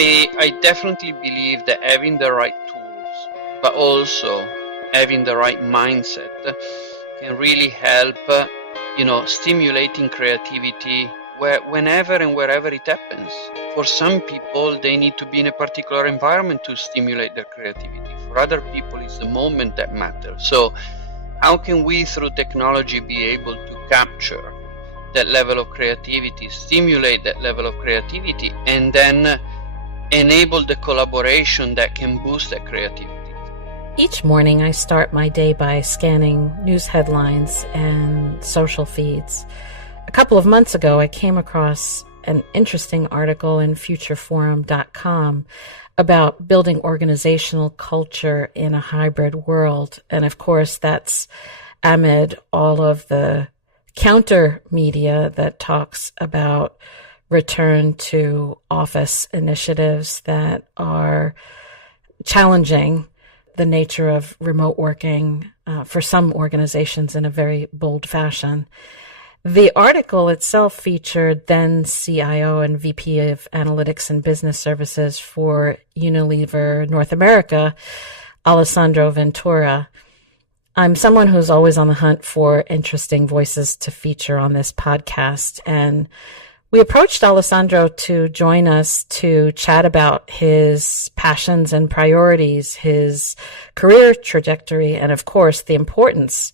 I definitely believe that having the right tools, but also having the right mindset can really help, stimulating creativity whenever and wherever it happens. For some people, they need to be in a particular environment to stimulate their creativity. For other people, it's the moment that matters. So how can we, through technology, be able to capture that level of creativity, stimulate that level of creativity, and then enable the collaboration that can boost that creativity? Each morning, I start my day by scanning news headlines and social feeds. A couple of months ago, I came across an interesting article in futureforum.com about building organizational culture in a hybrid world. And of course, that's amid all of the counter media that talks about return to office initiatives that are challenging the nature of remote working for some organizations in a very bold fashion. The article itself featured then CIO and VP of Analytics and Business Services for Unilever North America, Alessandro Ventura. I'm someone who's always on the hunt for interesting voices to feature on this podcast, and we approached Alessandro to join us to chat about his passions and priorities, his career trajectory, and of course, the importance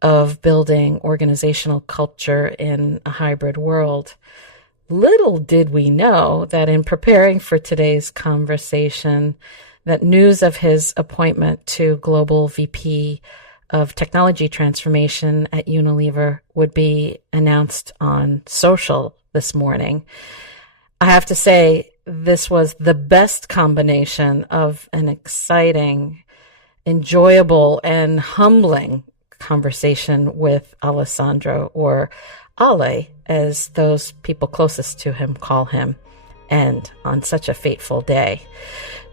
of building organizational culture in a hybrid world. Little did we know that in preparing for today's conversation, that news of his appointment to Global VP of Technology Transformation at Unilever would be announced on social this morning. I have to say, this was the best combination of an exciting, enjoyable, and humbling conversation with Alessandro, or Ale, as those people closest to him call him, and on such a fateful day.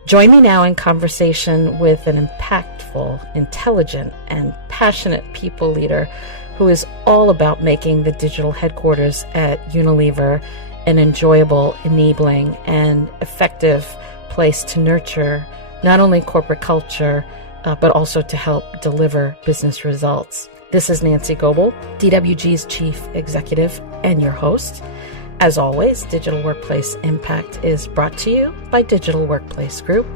Join me now in conversation with an impactful, intelligent, and passionate people leader who is all about making the digital headquarters at Unilever an enjoyable, enabling, and effective place to nurture not only corporate culture, but also to help deliver business results. This is Nancy Goebel, DWG's Chief Executive and your host. As always, Digital Workplace Impact is brought to you by Digital Workplace Group.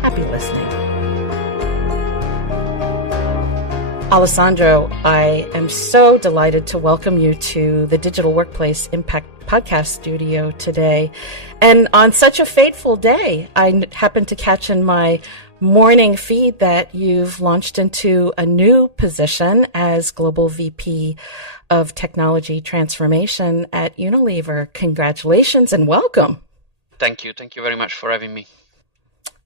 Happy listening. Alessandro, I am so delighted to welcome you to the Digital Workplace Impact podcast studio today. And on such a fateful day, I happened to catch in my morning feed that you've launched into a new position as Global VP of Technology Transformation at Unilever. Congratulations and welcome. Thank you. Thank you very much for having me.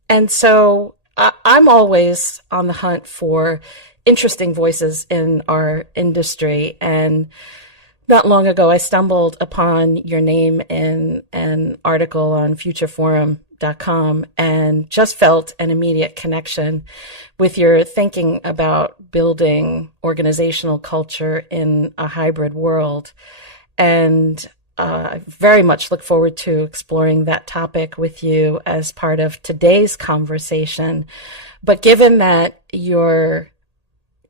And so I'm always on the hunt for interesting voices in our industry. And not long ago, I stumbled upon your name in an article on futureforum.com and just felt an immediate connection with your thinking about building organizational culture in a hybrid world. And I very much look forward to exploring that topic with you as part of today's conversation. But given that your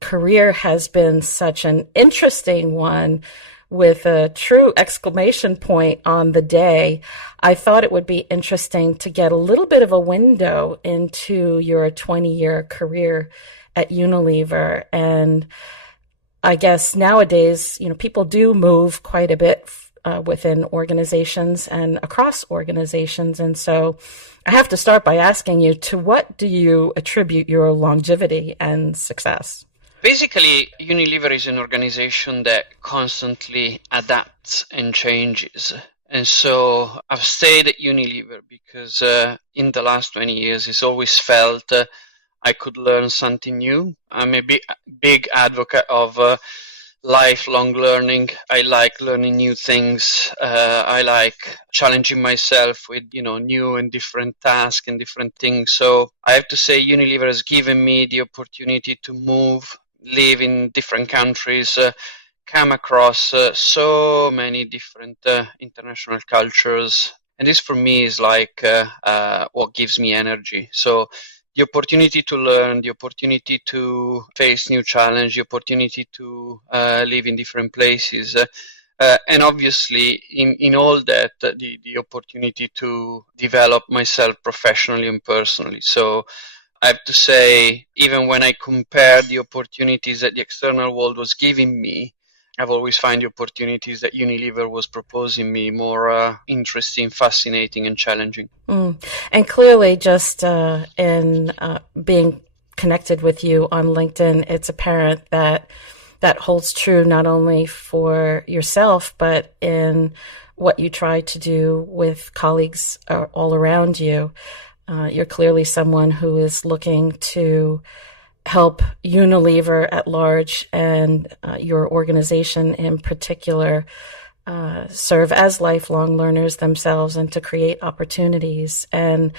career has been such an interesting one, with a true exclamation point on the day, I thought it would be interesting to get a little bit of a window into your 20-year career at Unilever. And I guess nowadays, people do move quite a bit within organizations and across organizations. And so I have to start by asking you, to what do you attribute your longevity and success? Basically, Unilever is an organization that constantly adapts and changes. And so I've stayed at Unilever because in the last 20 years, it's always felt I could learn something new. I'm a big advocate of lifelong learning. I like learning new things. I like challenging myself with, new and different tasks and different things. So I have to say Unilever has given me the opportunity to move, live in different countries, come across so many different international cultures, And this for me is like what gives me energy. So the opportunity to learn, the opportunity to face new challenge, the opportunity to live in different places, and obviously in all that, the opportunity to develop myself professionally and personally. So I have to say, even when I compare the opportunities that the external world was giving me, I've always found the opportunities that Unilever was proposing me more interesting, fascinating, and challenging. And clearly, just in being connected with you on LinkedIn, it's apparent that that holds true not only for yourself, but in what you try to do with colleagues all around you. You're clearly someone who is looking to help Unilever at large and your organization in particular serve as lifelong learners themselves and to create opportunities. And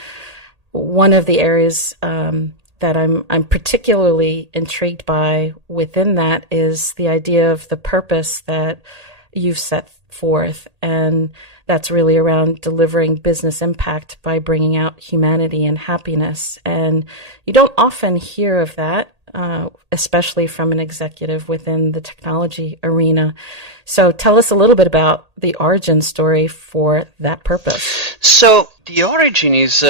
one of the areas that I'm particularly intrigued by within that is the idea of the purpose that you've set forth, and that's really around delivering business impact by bringing out humanity and happiness. And you don't often hear of that, especially from an executive within the technology arena. So tell us a little bit about the origin story for that purpose. So the origin is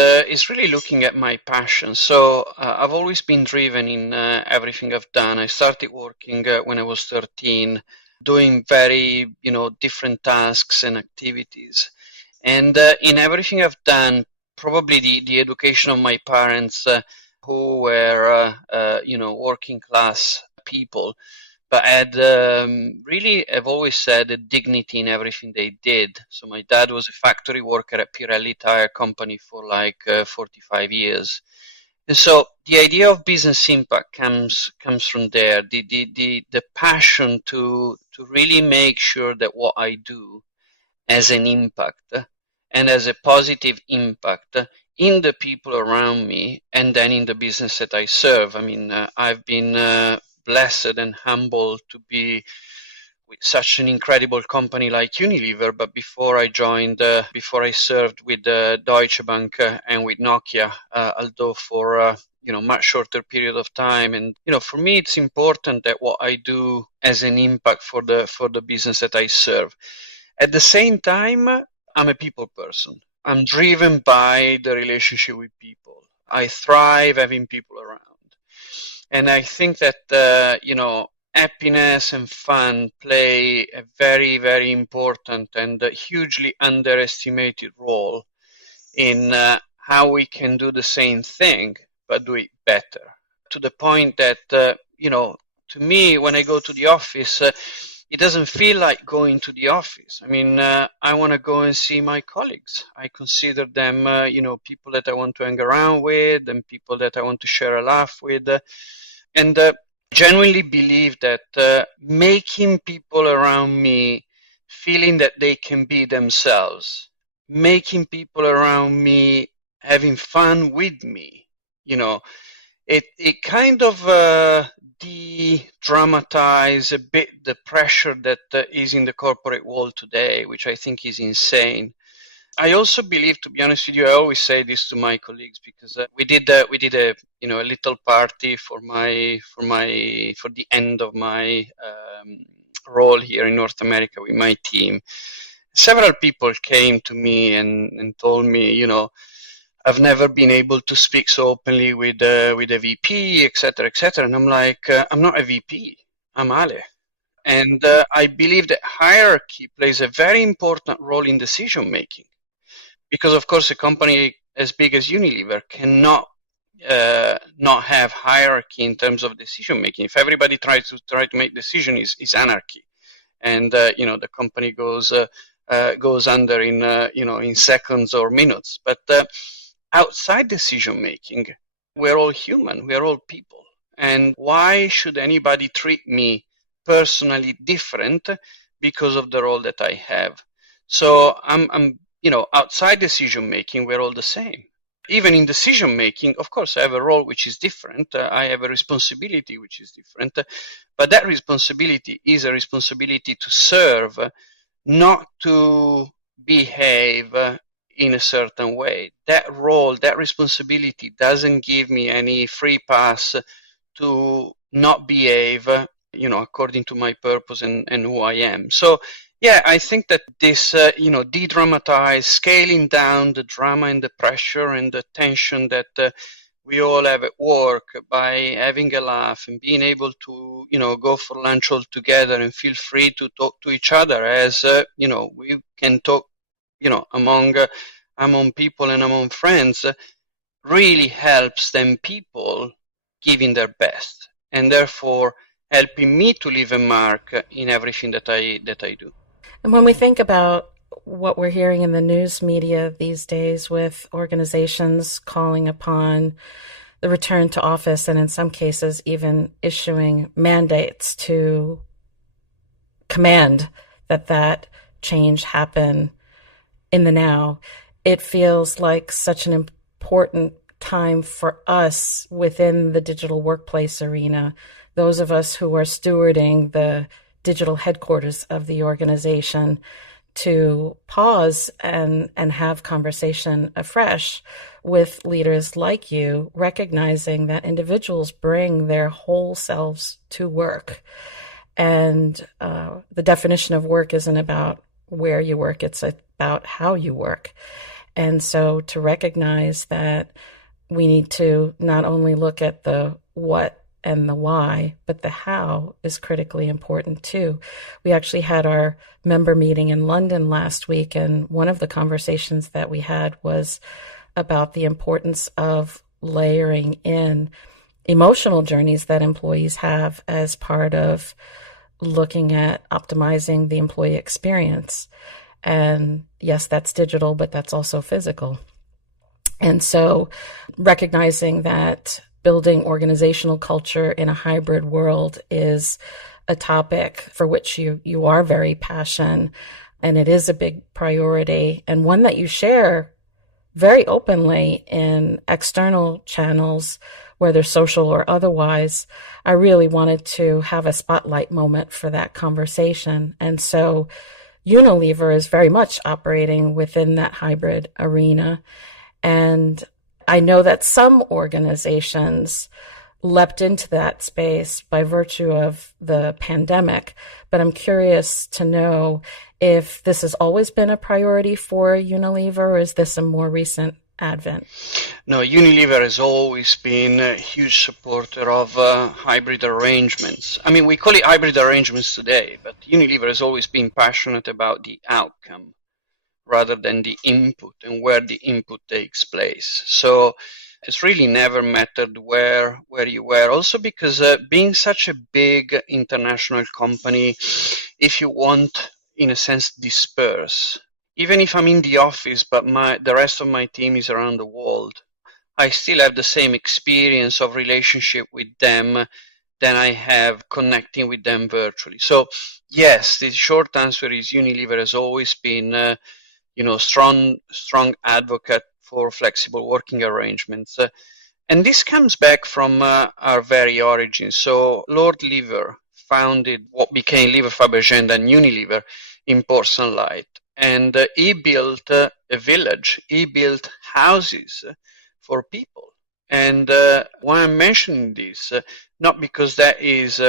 really looking at my passion. So I've always been driven in everything I've done. I started working when I was 13, doing very different tasks and activities. And in everything I've done, probably the education of my parents, who were working class people, but had really, I've always said, a dignity in everything they did. So my dad was a factory worker at Pirelli Tire Company for like 45 years. And so the idea of business impact comes from there. The passion to really make sure that what I do has an impact and has a positive impact in the people around me and then in the business that I serve. I mean, I've been blessed and humbled to be with such an incredible company like Unilever. But before I served with Deutsche Bank and with Nokia, although for much shorter period of time. And for me, it's important that what I do has an impact for the business that I serve. At the same time, I'm a people person. I'm driven by the relationship with people. I thrive having people around. And I think that, happiness and fun play a very, very important and hugely underestimated role in how we can do the same thing, but do it better. To the point that, to me, when I go to the office, it doesn't feel like going to the office. I mean, I want to go and see my colleagues. I consider them, people that I want to hang around with and people that I want to share a laugh with. And genuinely believe that making people around me feeling that they can be themselves, making people around me having fun with me, it kind of de-dramatize a bit the pressure that is in the corporate world today, which I think is insane. I also believe, to be honest with you, I always say this to my colleagues because we did a little party for the end of my role here in North America with my team. Several people came to me and told me, I've never been able to speak so openly with a VP, etc., etc. And I'm like, I'm not a VP, I'm Ale. And I believe that hierarchy plays a very important role in decision making. Because, of course, a company as big as Unilever cannot not have hierarchy in terms of decision making. If everybody tries to make decisions, it's anarchy, and the company goes under in seconds or minutes. But outside decision making, we're all human. We're all people, and why should anybody treat me personally different because of the role that I have? So I'm outside decision making, we're all the same. Even in decision making, of course, I have a role which is different. I have a responsibility which is different. But that responsibility is a responsibility to serve, not to behave in a certain way. That role, that responsibility doesn't give me any free pass to not behave, according to my purpose and who I am. So, yeah, I think that this, de-dramatize, scaling down the drama and the pressure and the tension that we all have at work by having a laugh and being able to, go for lunch all together and feel free to talk to each other as, we can talk, among people and among friends, really helps them people giving their best and therefore helping me to leave a mark in everything that I do. And when we think about what we're hearing in the news media these days with organizations calling upon the return to office and in some cases even issuing mandates to command that change happen in the now, it feels like such an important time for us within the digital workplace arena, those of us who are stewarding the digital headquarters of the organization, to pause and have conversation afresh with leaders like you, recognizing that individuals bring their whole selves to work. And the definition of work isn't about where you work, it's about how you work. And so to recognize that we need to not only look at the what and the why, but the how is critically important too. We actually had our member meeting in London last week, and one of the conversations that we had was about the importance of layering in emotional journeys that employees have as part of looking at optimizing the employee experience. And yes, that's digital, but that's also physical. And so recognizing that building organizational culture in a hybrid world is a topic for which you are very passionate, and it is a big priority, and one that you share very openly in external channels, whether social or otherwise. I really wanted to have a spotlight moment for that conversation. And so Unilever is very much operating within that hybrid arena. And I know that some organizations leapt into that space by virtue of the pandemic, but I'm curious to know if this has always been a priority for Unilever, or is this a more recent advent? No, Unilever has always been a huge supporter of hybrid arrangements. I mean, we call it hybrid arrangements today, but Unilever has always been passionate about the outcome rather than the input and where the input takes place. So it's really never mattered where you were. Also because being such a big international company, if you want, in a sense, disperse, even if I'm in the office, but the rest of my team is around the world, I still have the same experience of relationship with them than I have connecting with them virtually. So yes, the short answer is Unilever has always been strong advocate for flexible working arrangements. And this comes back from our very origins. So Lord Lever founded what became Lever Fabergé and then Unilever in Port Sunlight. And he built a village. He built houses for people. And why I'm mentioning this, not because that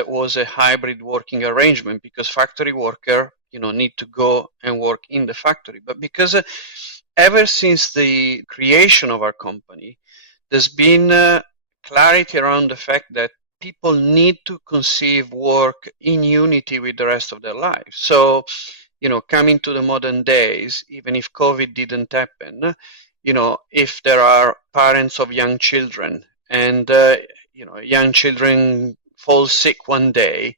was a hybrid working arrangement, because factory worker need to go and work in the factory, but because ever since the creation of our company, there's been clarity around the fact that people need to conceive work in unity with the rest of their lives. So, coming to the modern days, even if COVID didn't happen, if there are parents of young children and, young children fall sick one day,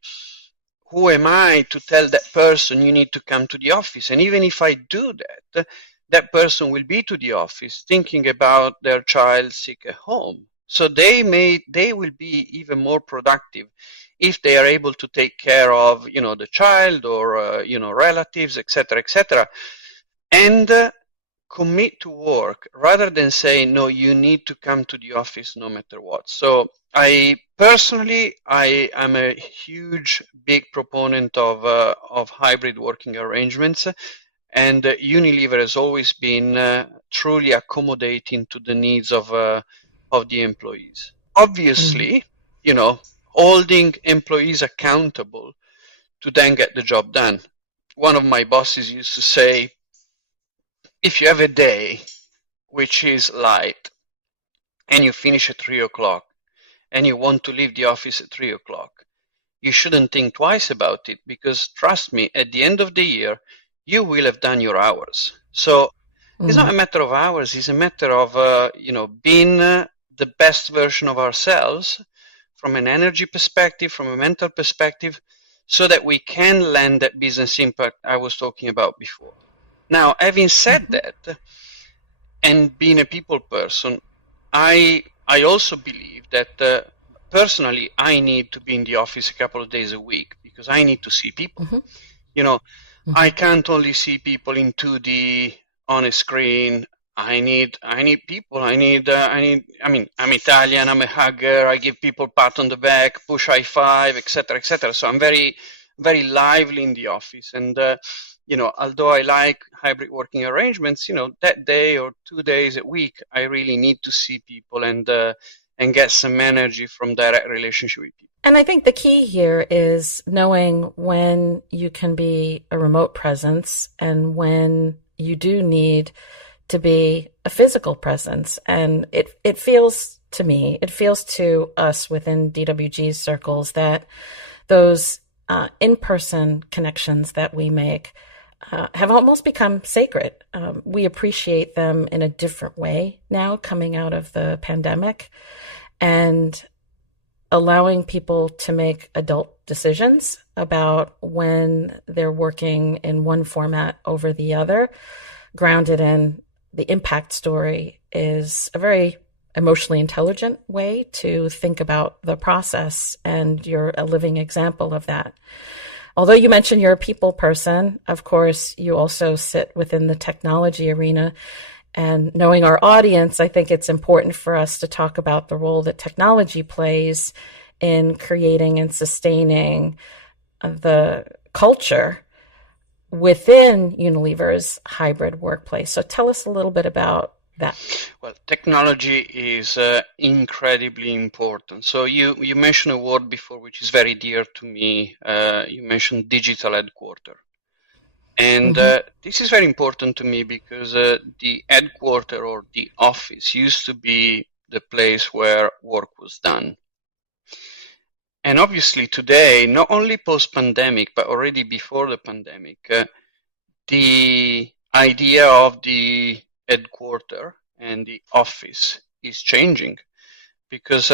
who am I to tell that person you need to come to the office? And even if I do that, that person will be to the office thinking about their child sick at home. So they will be even more productive if they are able to take care of, the child or, relatives, etc., and commit to work rather than say, no, you need to come to the office no matter what. So I am a huge, big proponent of hybrid working arrangements. And Unilever has always been truly accommodating to the needs of the employees. Obviously, holding employees accountable to then get the job done. One of my bosses used to say, if you have a day which is light and you finish at 3 o'clock and you want to leave the office at 3 o'clock, you shouldn't think twice about it, because trust me, at the end of the year, you will have done your hours. So it's not a matter of hours, it's a matter of, being the best version of ourselves from an energy perspective, from a mental perspective, so that we can land that business impact I was talking about before. Now, having said that, and being a people person, I also believe that personally I need to be in the office a couple of days a week, because I need to see people. I can't only see people in 2D on a screen. I need people. I mean, I'm Italian, I'm a hugger, I give people pat on the back, push high five, etc., etc. So I'm very, very lively in the office. And, although I like hybrid working arrangements, that day or 2 days a week, I really need to see people and get some energy from direct relationship with people. And I think the key here is knowing when you can be a remote presence and when you do need to be a physical presence. And it feels to me, it feels to us within DWG's circles that those in-person connections that we make have almost become sacred. We appreciate them in a different way now coming out of the pandemic, and allowing people to make adult decisions about when they're working in one format over the other, grounded in the impact story, is a very emotionally intelligent way to think about the process, and you're a living example of that. Although you mentioned you're a people person, of course, you also sit within the technology arena. And knowing our audience, I think it's important for us to talk about the role that technology plays in creating and sustaining the culture within Unilever's hybrid workplace. So tell us a little bit about that. Well, technology is incredibly important. So you mentioned a word before which is very dear to me. You mentioned digital headquarters. And this is very important to me because the headquarter or the office used to be the place where work was done. And obviously today, not only post-pandemic, but already before the pandemic, the idea of the headquarter and the office is changing, because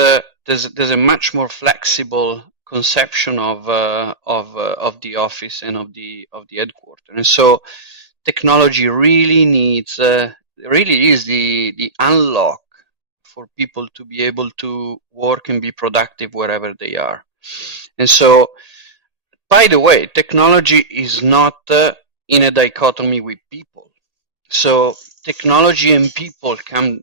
there's a much more flexible conception of the office and of the headquarters. And so technology really is the unlock for people to be able to work and be productive wherever they are. And so, by the way, technology is not in a dichotomy with people. So technology and people can,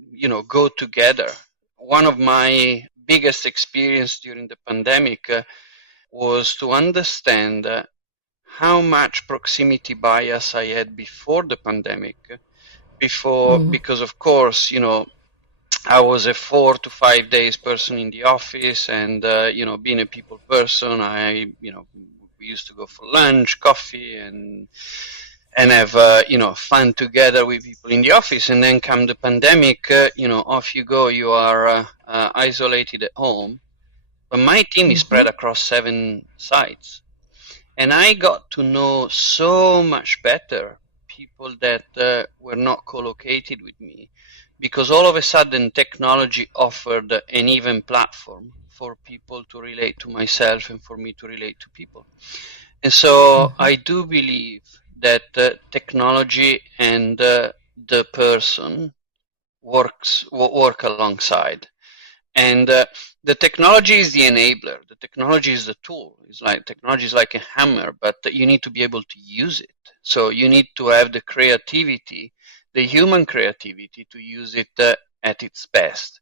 go together. One of my biggest experience during the pandemic was to understand how much proximity bias I had before the pandemic. Because of course, I was a 4 to 5 days person in the office, and being a people person, we used to go for lunch, coffee, and have fun together with people in the office. And then come the pandemic, off you go. You are isolated at home. But my team is spread across 7 sites, and I got to know so much better people that were not co-located with me, because all of a sudden technology offered an even platform for people to relate to myself and for me to relate to people. And so I do believe that technology and the person work alongside. And the technology is the enabler. The technology is the tool. Technology is like a hammer, but you need to be able to use it. So you need to have the creativity, the human creativity, to use it at its best.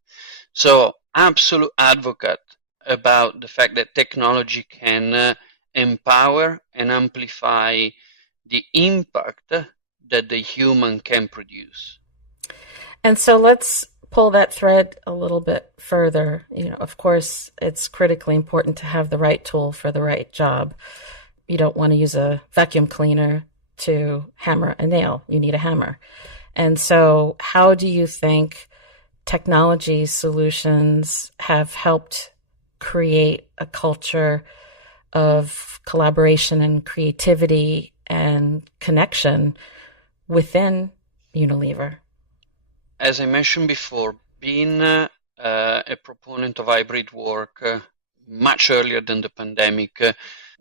So absolute advocate about the fact that technology can empower and amplify the impact that the human can produce. And so let's pull that thread a little bit further. Of course, it's critically important to have the right tool for the right job. You don't want to use a vacuum cleaner to hammer a nail. You need a hammer. And so, how do you think technology solutions have helped create a culture of collaboration and creativity and connection within Unilever? As I mentioned before, being a proponent of hybrid work much earlier than the pandemic,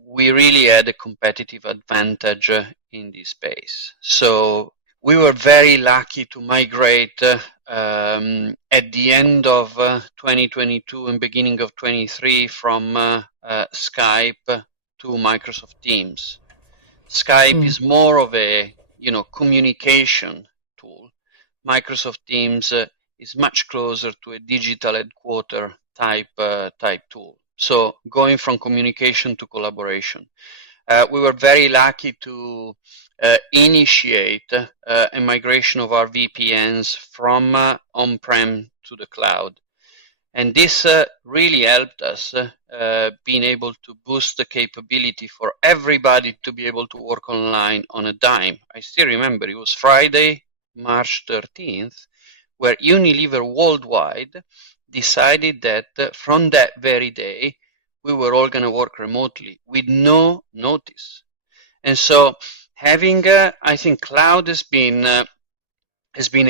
we really had a competitive advantage in this space. So we were very lucky to migrate at the end of 2022 and beginning of 23 from Skype to Microsoft Teams. Skype is more of a communication tool. Microsoft Teams is much closer to a digital headquarter type tool. So going from communication to collaboration. We were very lucky to initiate a migration of our VPNs from on-prem to the cloud. And this really helped us being able to boost the capability for everybody to be able to work online on a dime. I still remember it was Friday, March 13th, where Unilever worldwide decided that from that very day, we were all going to work remotely with no notice. And so having, I think cloud has been a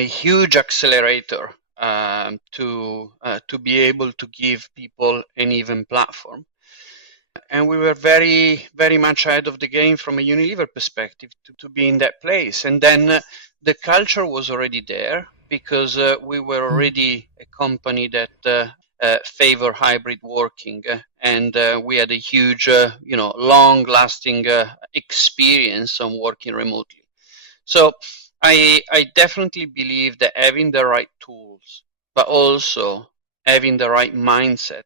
huge accelerator to be able to give people an even platform. And we were very, very much ahead of the game from a Unilever perspective to be in that place. And then the culture was already there because we were already a company that favor hybrid working, and we had a huge, long-lasting experience on working remotely. So I definitely believe that having the right tools, but also having the right mindset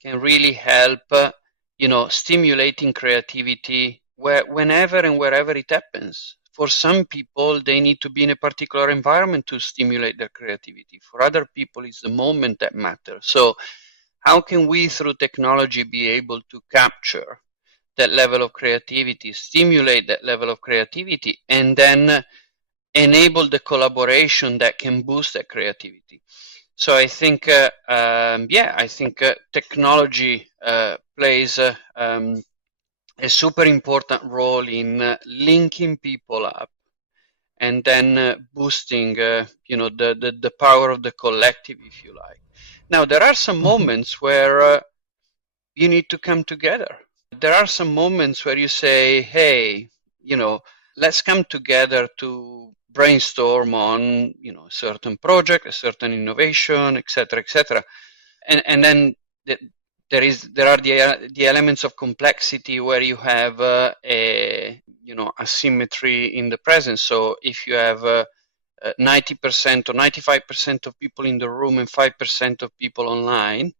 can really help, stimulating creativity whenever and wherever it happens. For some people, they need to be in a particular environment to stimulate their creativity. For other people, it's the moment that matters. So how can we, through technology, be able to capture that level of creativity, stimulate that level of creativity, and then enable the collaboration that can boost that creativity? So I think, technology plays a super important role in linking people up and then boosting, the power of the collective, if you like. Now, there are some moments where you need to come together. There are some moments where you say, hey, let's come together to brainstorm on, a certain project, a certain innovation, etc., etc. And then there are the elements of complexity where you have asymmetry in the presence. So if you have 90% or 95% of people in the room and 5% of people online,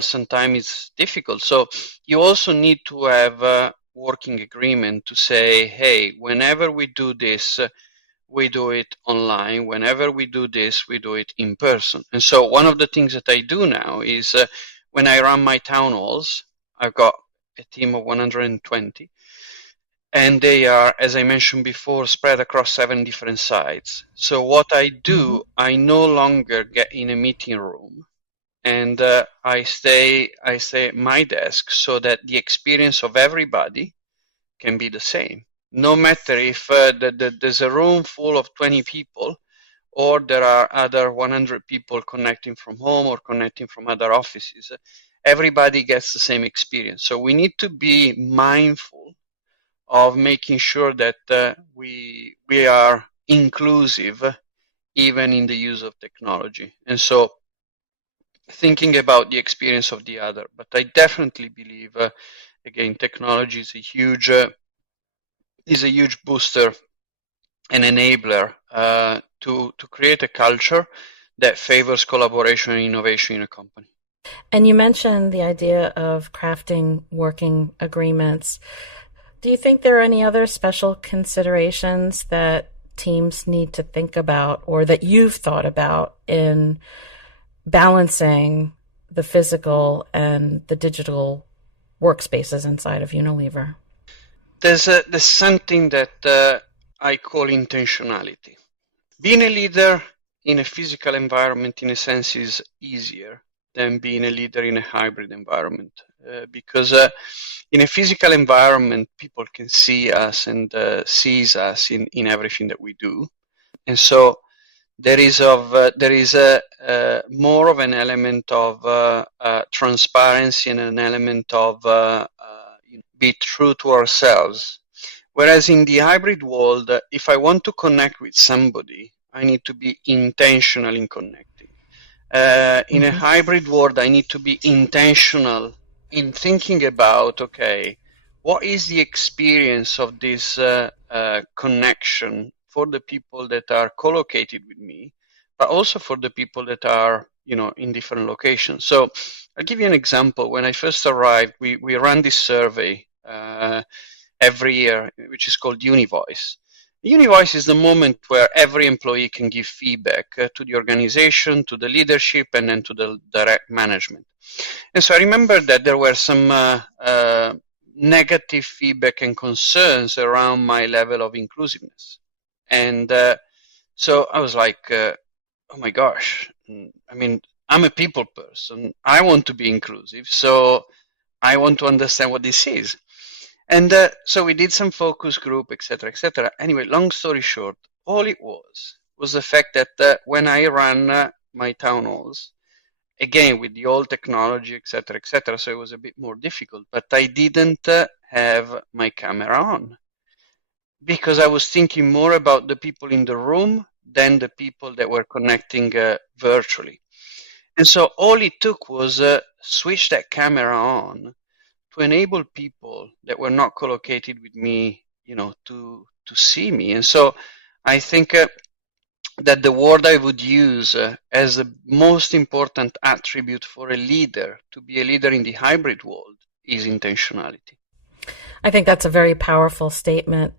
sometimes it's difficult. So you also need to have a working agreement to say, hey, whenever we do this, we do it online. Whenever we do this, we do it in person. And so one of the things that I do now is when I run my town halls, I've got a team of 120, and they are, as I mentioned before, spread across 7 different sites. So what I do, I no longer get in a meeting room and I stay at my desk so that the experience of everybody can be the same. No matter if there's a room full of 20 people or there are other 100 people connecting from home or connecting from other offices, everybody gets the same experience. So we need to be mindful of making sure that we are inclusive even in the use of technology. And so thinking about the experience of the other. But I definitely believe, again, technology is a huge booster and enabler to create a culture that favors collaboration and innovation in a company. And you mentioned the idea of crafting working agreements. Do you think there are any other special considerations that teams need to think about or that you've thought about in balancing the physical and the digital workspaces inside of Unilever? There's something that I call intentionality. Being a leader in a physical environment, in a sense, is easier than being a leader in a hybrid environment, because in a physical environment, people can see us and sees us in everything that we do, and so there is a more of an element of transparency and an element of be true to ourselves. Whereas in the hybrid world, if I want to connect with somebody, I need to be intentional in connecting. In a hybrid world, I need to be intentional in thinking about, okay, what is the experience of this connection for the people that are co-located with me, but also for the people that are, in different locations. So I'll give you an example. When I first arrived, we ran this survey every year, which is called Univoice. Univoice is the moment where every employee can give feedback to the organization, to the leadership, and then to the direct management. And so I remember that there were some negative feedback and concerns around my level of inclusiveness. And so I was like, oh my gosh, I mean, I'm a people person. I want to be inclusive. So I want to understand what this is. And so we did some focus group, etc., etc. Anyway, long story short, all it was the fact that when I ran my town halls, again with the old technology, etc., etc., so it was a bit more difficult, but I didn't have my camera on because I was thinking more about the people in the room than the people that were connecting virtually. And so all it took was switch that camera on to enable people that were not co-located with me, to see me. And so I think that the word I would use as the most important attribute for a leader to be a leader in the hybrid world is intentionality. I think that's a very powerful statement.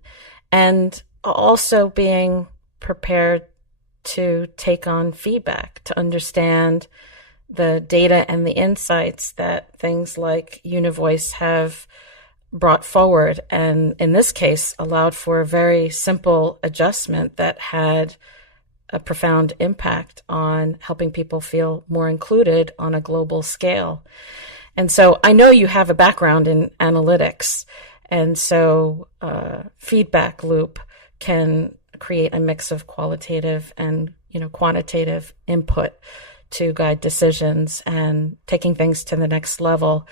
And also being prepared to take on feedback, to understand the data and the insights that things like Univoice have brought forward, and in this case allowed for a very simple adjustment that had a profound impact on helping people feel more included on a global scale. And so I know you have a background in analytics, and so feedback loop can create a mix of qualitative and quantitative input to guide decisions and taking things to the next level.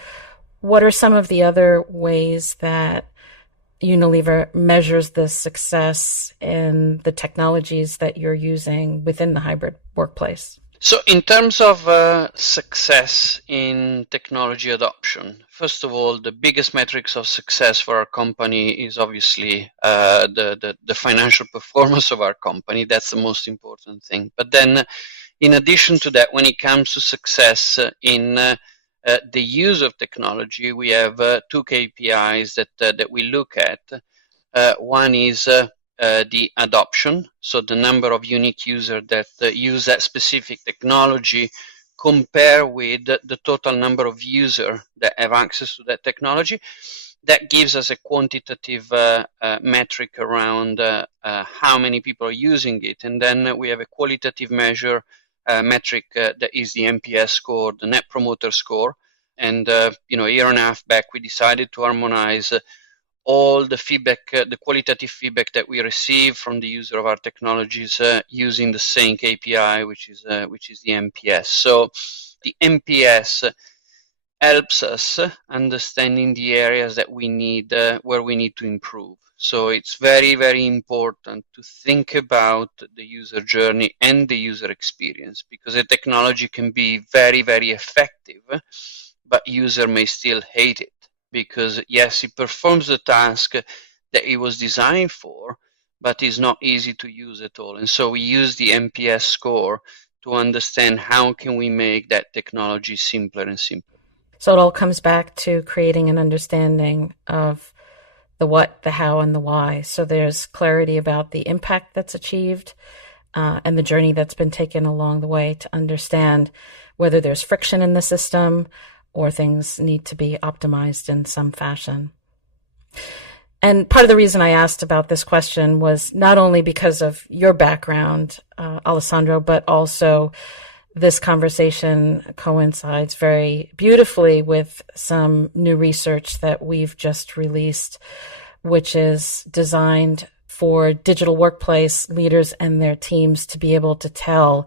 What are some of the other ways that Unilever measures this success in the technologies that you're using within the hybrid workplace? So in terms of success in technology adoption, first of all, the biggest metrics of success for our company is obviously the financial performance of our company. That's the most important thing. But then in addition to that, when it comes to success in the use of technology, we have two KPIs that we look at. One is the adoption, so the number of unique users that use that specific technology compare with the total number of users that have access to that technology. That gives us a quantitative metric around how many people are using it. And then we have a qualitative measure metric that is the NPS score, the Net Promoter Score. And a year and a half back, we decided to harmonize all the feedback, the qualitative feedback that we receive from the user of our technologies using the same KPI, which is the NPS. So the NPS helps us understanding the areas that we need, where we need to improve. So it's very, very important to think about the user journey and the user experience, because a technology can be very, very effective, but user may still hate it because, yes, it performs the task that it was designed for, but it's not easy to use at all. And so we use the NPS score to understand how can we make that technology simpler and simpler. So it all comes back to creating an understanding of the what, the how, and the why. So there's clarity about the impact that's achieved and the journey that's been taken along the way to understand whether there's friction in the system or things need to be optimized in some fashion. And part of the reason I asked about this question was not only because of your background, Alessandro, but also this conversation coincides very beautifully with some new research that we've just released, which is designed for digital workplace leaders and their teams to be able to tell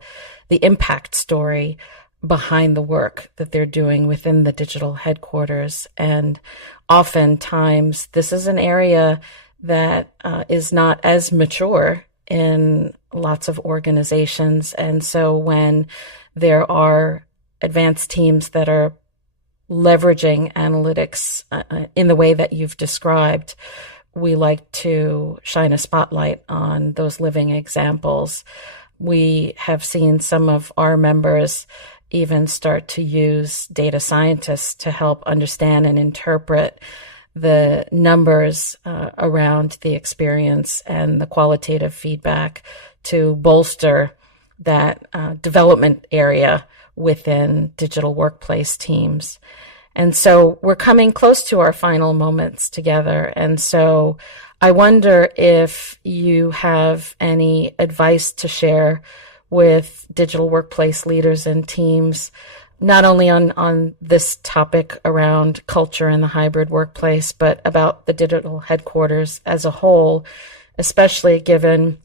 the impact story behind the work that they're doing within the digital headquarters. And oftentimes, this is an area that is not as mature in lots of organizations. And so when there are advanced teams that are leveraging analytics in the way that you've described, we like to shine a spotlight on those living examples. We have seen some of our members even start to use data scientists to help understand and interpret the numbers around the experience and the qualitative feedback to bolster that development area within digital workplace teams. And so we're coming close to our final moments together. And so I wonder if you have any advice to share with digital workplace leaders and teams, not only on this topic around culture in the hybrid workplace, but about the digital headquarters as a whole, especially given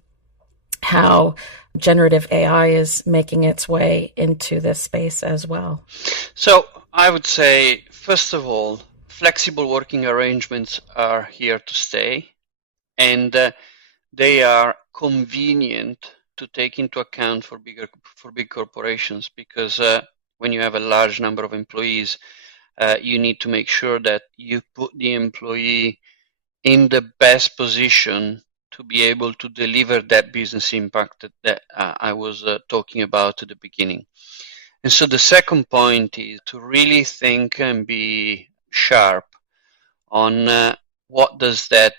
how generative AI is making its way into this space as well. So I would say, first of all, flexible working arrangements are here to stay, and they are convenient to take into account for big corporations, because when you have a large number of employees, you need to make sure that you put the employee in the best position to be able to deliver that business impact that I was talking about at the beginning. And so the second point is to really think and be sharp on what does that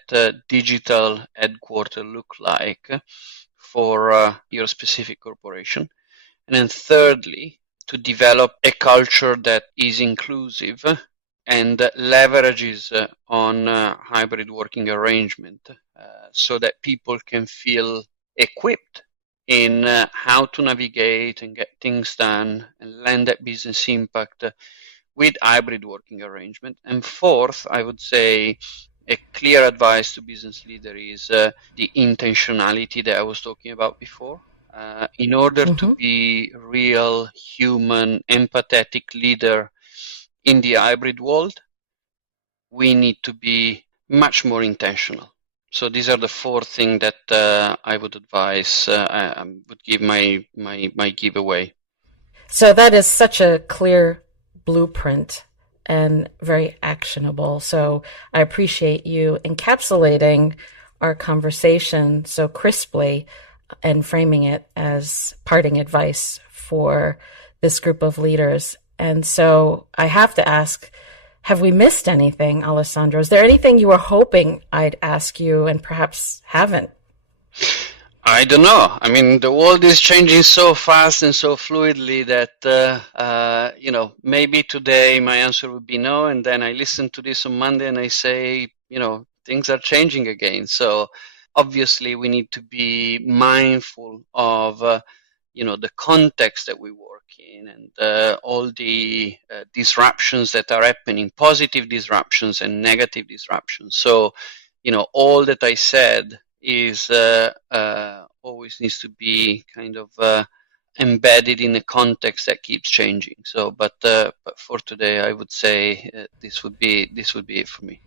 digital headquarter look like for your specific corporation. And then thirdly, to develop a culture that is inclusive and leverages on hybrid working arrangement so that people can feel equipped in how to navigate and get things done and land that business impact with hybrid working arrangement. And fourth, I would say a clear advice to business leader is the intentionality that I was talking about before. In order to be real, human, empathetic leader in the hybrid world, we need to be much more intentional. So these are the four things that I would advise, I would give my giveaway. So that is such a clear blueprint and very actionable. So I appreciate you encapsulating our conversation so crisply and framing it as parting advice for this group of leaders. And so I have to ask, have we missed anything, Alessandro? Is there anything you were hoping I'd ask you and perhaps haven't? I don't know. I mean, the world is changing so fast and so fluidly that, maybe today my answer would be no. And then I listen to this on Monday and I say, things are changing again. So obviously we need to be mindful of, the context that we work in and all the disruptions that are happening, positive disruptions and negative disruptions. So, all that I said is always needs to be kind of embedded in a context that keeps changing. So, but for today, I would say this would be it for me.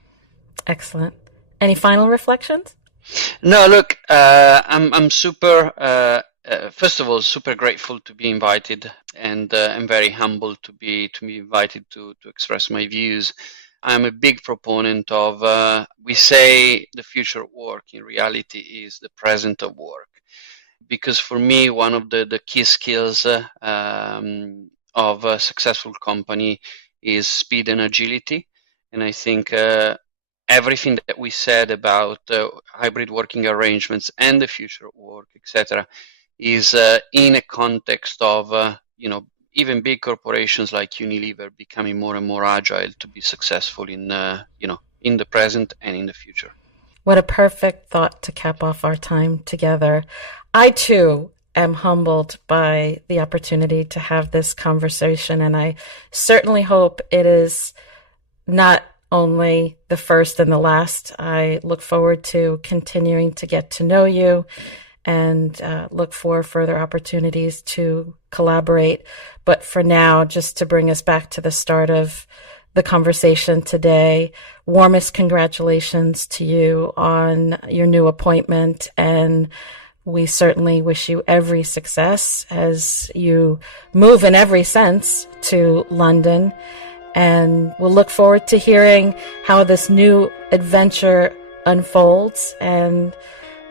Excellent. Any final reflections? No, look, I'm super. First of all, super grateful to be invited, and I'm very humbled to be invited to express my views. I'm a big proponent of, we say the future of work, in reality is the present of work. Because for me, one of the key skills of a successful company is speed and agility. And I think everything that we said about hybrid working arrangements and the future of work, etc., is in a context of even big corporations like Unilever becoming more and more agile to be successful in in the present and in the future. What a perfect thought to cap off our time together. I too am humbled by the opportunity to have this conversation, and I certainly hope it is not only the first and the last. I look forward to continuing to get to know you and look for further opportunities to collaborate. But for now, just to bring us back to the start of the conversation today, warmest congratulations to you on your new appointment, and we certainly wish you every success as you move in every sense to London. And we'll look forward to hearing how this new adventure unfolds. And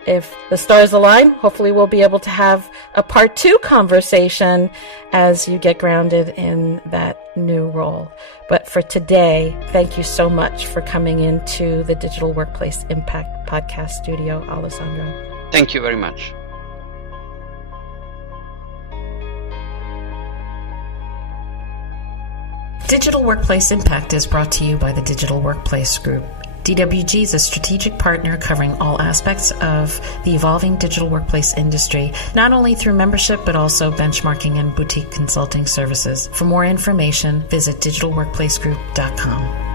if the stars align, hopefully we'll be able to have a part 2 conversation as you get grounded in that new role. But for today, thank you so much for coming into the Digital Workplace Impact podcast studio, Alessandro. Thank you very much. Digital Workplace Impact is brought to you by the Digital Workplace Group. DWG is a strategic partner covering all aspects of the evolving digital workplace industry, not only through membership, but also benchmarking and boutique consulting services. For more information, visit digitalworkplacegroup.com.